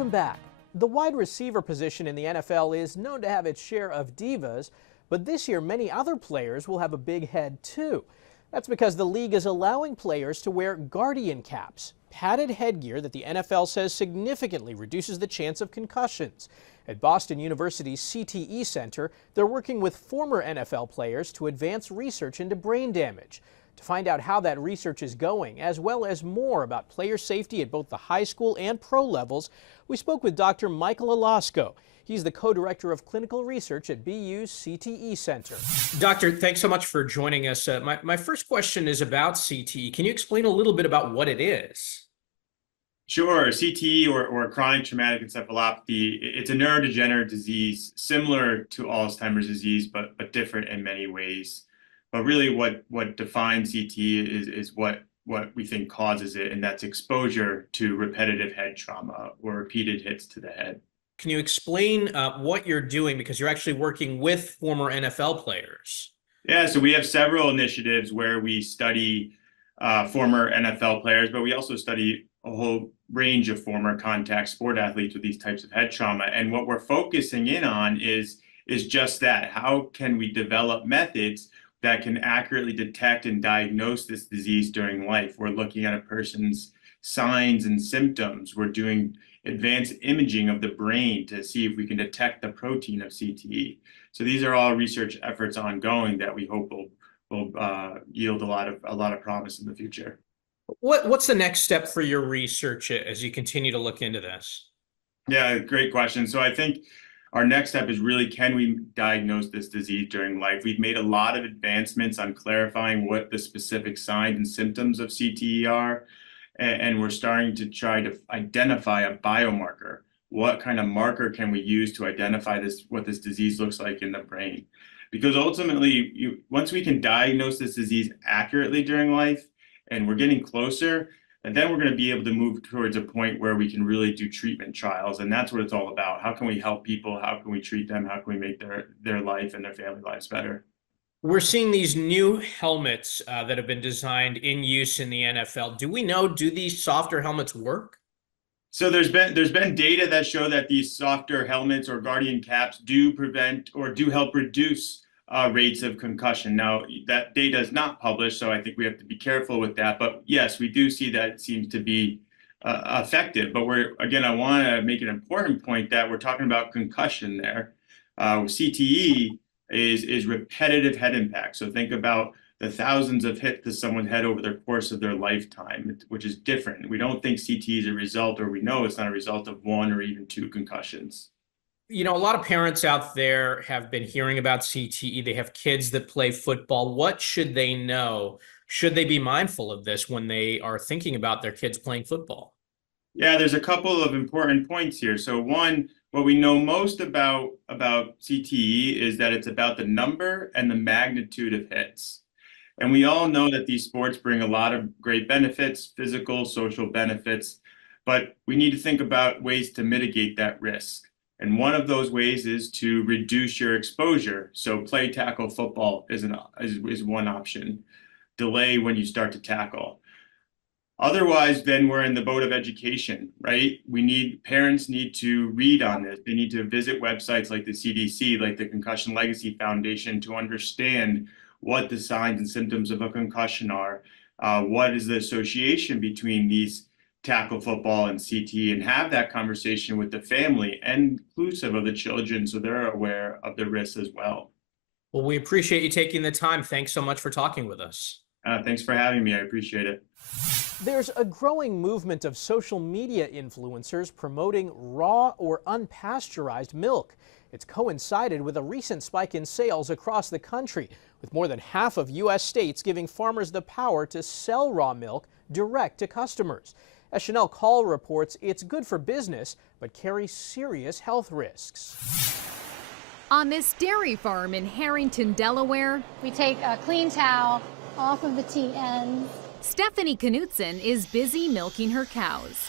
Welcome back. The wide receiver position in the NFL is known to have its share of divas, but this year many other players will have a big head too. That's because the league is allowing players to wear guardian caps, padded headgear that the NFL says significantly reduces the chance of concussions. At Boston University's CTE Center, they're working with former NFL players to advance research into brain damage. To find out how that research is going, as well as more about player safety at both the high school and pro levels, we spoke with Dr. Michael Alasko. He's the co-director of clinical research at BU's CTE Center. Doctor, thanks so much for joining us. My first question is about CTE. Can you explain a little bit about what it is? Sure. CTE or chronic traumatic encephalopathy, it's a neurodegenerative disease similar to Alzheimer's disease, but different in many ways. But really what defines CTE is what we think causes it, and that's exposure to repetitive head trauma or repeated hits to the head. Can you explain what you're doing, because you're actually working with former NFL players? Yeah, so we have several initiatives where we study former NFL players, but we also study a whole range of former contact sport athletes with these types of head trauma. And what we're focusing in on is just that. How can we develop methods that can accurately detect and diagnose this disease during life? We're looking at a person's signs and symptoms. We're doing advanced imaging of the brain to see if we can detect the protein of CTE. So these are all research efforts ongoing that we hope will yield a lot of promise in the future. What's the next step for your research as you continue to look into this? Yeah, great question. So I think our next step is really, can we diagnose this disease during life? We've made a lot of advancements on clarifying what the specific signs and symptoms of CTE are, and we're starting to try to identify a biomarker. What kind of marker can we use to identify what this disease looks like in the brain? Because ultimately, once we can diagnose this disease accurately during life, and we're getting closer, and then we're going to be able to move towards a point where we can really do treatment trials. And that's what it's all about. How can we help people? How can we treat them? How can we make their life and their family lives better? We're seeing these new helmets that have been designed in use in the NFL. Do these softer helmets work? So there's been data that show that these softer helmets or guardian caps do prevent or do help reduce rates of concussion. Now, that data is not published, so I think we have to be careful with that. But yes, we do see that it seems to be effective. But I want to make an important point that we're talking about concussion there. CTE is repetitive head impact. So think about the thousands of hits to someone's head over the course of their lifetime, which is different. We don't think CTE is a result, or we know it's not a result of one or even two concussions. You know, a lot of parents out there have been hearing about CTE. They have kids that play football. What should they know? Should they be mindful of this when they are thinking about their kids playing football? Yeah, there's a couple of important points here. So one, what we know most about CTE is that it's about the number and the magnitude of hits. And we all know that these sports bring a lot of great benefits, physical, social benefits, but we need to think about ways to mitigate that risk. And one of those ways is to reduce your exposure. So play tackle football is one option. Delay when you start to tackle. Otherwise, then we're in the boat of education, right? Parents need to read on this. They need to visit websites like the CDC, like the Concussion Legacy Foundation, to understand what the signs and symptoms of a concussion are. What is the association between these tackle football and CTE, and have that conversation with the family and inclusive of the children so they're aware of the risks as well. Well, we appreciate you taking the time. Thanks so much for talking with us. Thanks for having me. I appreciate it. There's a growing movement of social media influencers promoting raw or unpasteurized milk. It's coincided with a recent spike in sales across the country, with more than half of U.S. states giving farmers the power to sell raw milk direct to customers. As Chanel Call reports, it's good for business, but carries serious health risks. On this dairy farm in Harrington, Delaware, we take a clean towel off of the T ends. Stephanie Knutson is busy milking her cows.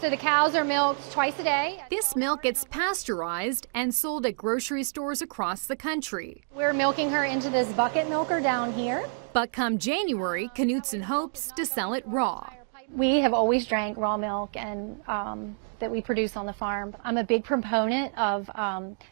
So the cows are milked twice a day. This milk gets pasteurized and sold at grocery stores across the country. We're milking her into this bucket milker down here. But come January, Knutson hopes to sell it raw. We have always drank raw milk, and that we produce on the farm. I'm a big proponent of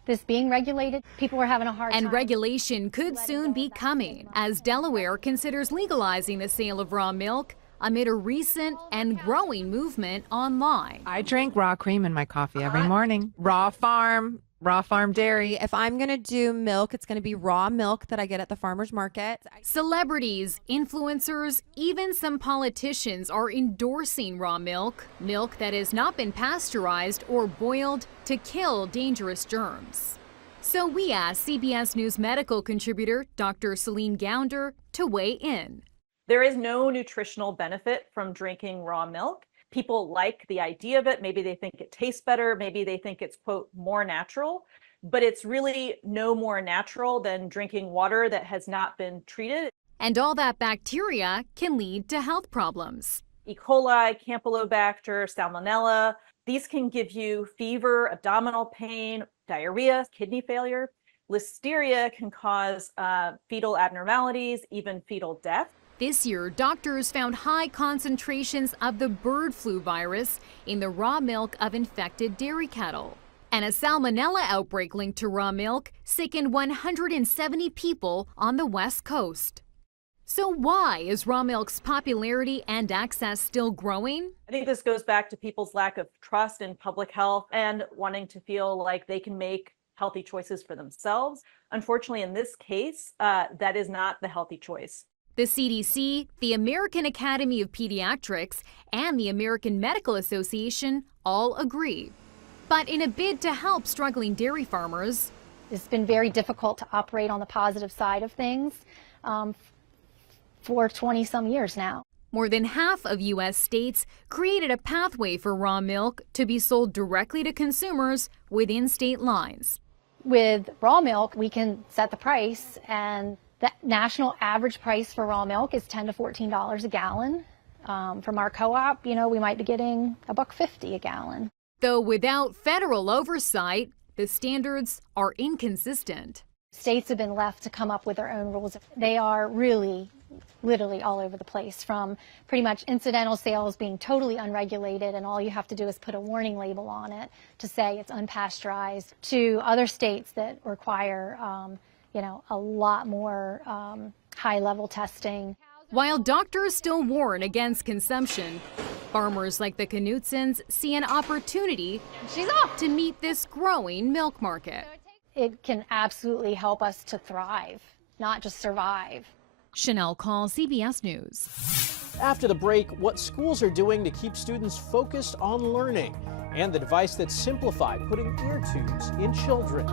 this being regulated. People are having a hard time. And regulation could soon be coming as Delaware considers legalizing the sale of raw milk amid a recent and growing movement online. I drink raw cream in my coffee every morning. Raw farm dairy. If I'm going to do milk, it's going to be raw milk that I get at the farmer's market. Celebrities, influencers, even some politicians are endorsing raw milk, milk that has not been pasteurized or boiled to kill dangerous germs. So we asked CBS News medical contributor Dr. Celine Gounder to weigh in. There is no nutritional benefit from drinking raw milk. People like the idea of it. Maybe they think it tastes better. Maybe they think it's, quote, more natural. But it's really no more natural than drinking water that has not been treated. And all that bacteria can lead to health problems. E. coli, Campylobacter, Salmonella. These can give you fever, abdominal pain, diarrhea, kidney failure. Listeria can cause fetal abnormalities, even fetal death. This year, doctors found high concentrations of the bird flu virus in the raw milk of infected dairy cattle. And a salmonella outbreak linked to raw milk sickened 170 people on the West Coast. So why is raw milk's popularity and access still growing? I think this goes back to people's lack of trust in public health and wanting to feel like they can make healthy choices for themselves. Unfortunately, in this case, that is not the healthy choice. The CDC, the American Academy of Pediatrics, and the American Medical Association all agree. But in a bid to help struggling dairy farmers, It's been very difficult to operate on the positive side of things for 20-some years now. more than half of U.S. states created a pathway for raw milk to be sold directly to consumers within state lines. With raw milk, we can set the price, and the national average price for raw milk is $10 to $14 a gallon. From our co-op, we might be getting $1.50 a gallon. Though without federal oversight, the standards are inconsistent. States have been left to come up with their own rules. They are really, literally all over the place, from pretty much incidental sales being totally unregulated and all you have to do is put a warning label on it to say it's unpasteurized, to other states that require, a lot more high-level testing. While doctors still warn against consumption, farmers like the Knutsons see an opportunity to meet this growing milk market. It can absolutely help us to thrive, not just survive. Chanel Call, CBS News. After the break, what schools are doing to keep students focused on learning, and the device that simplified putting ear tubes in children.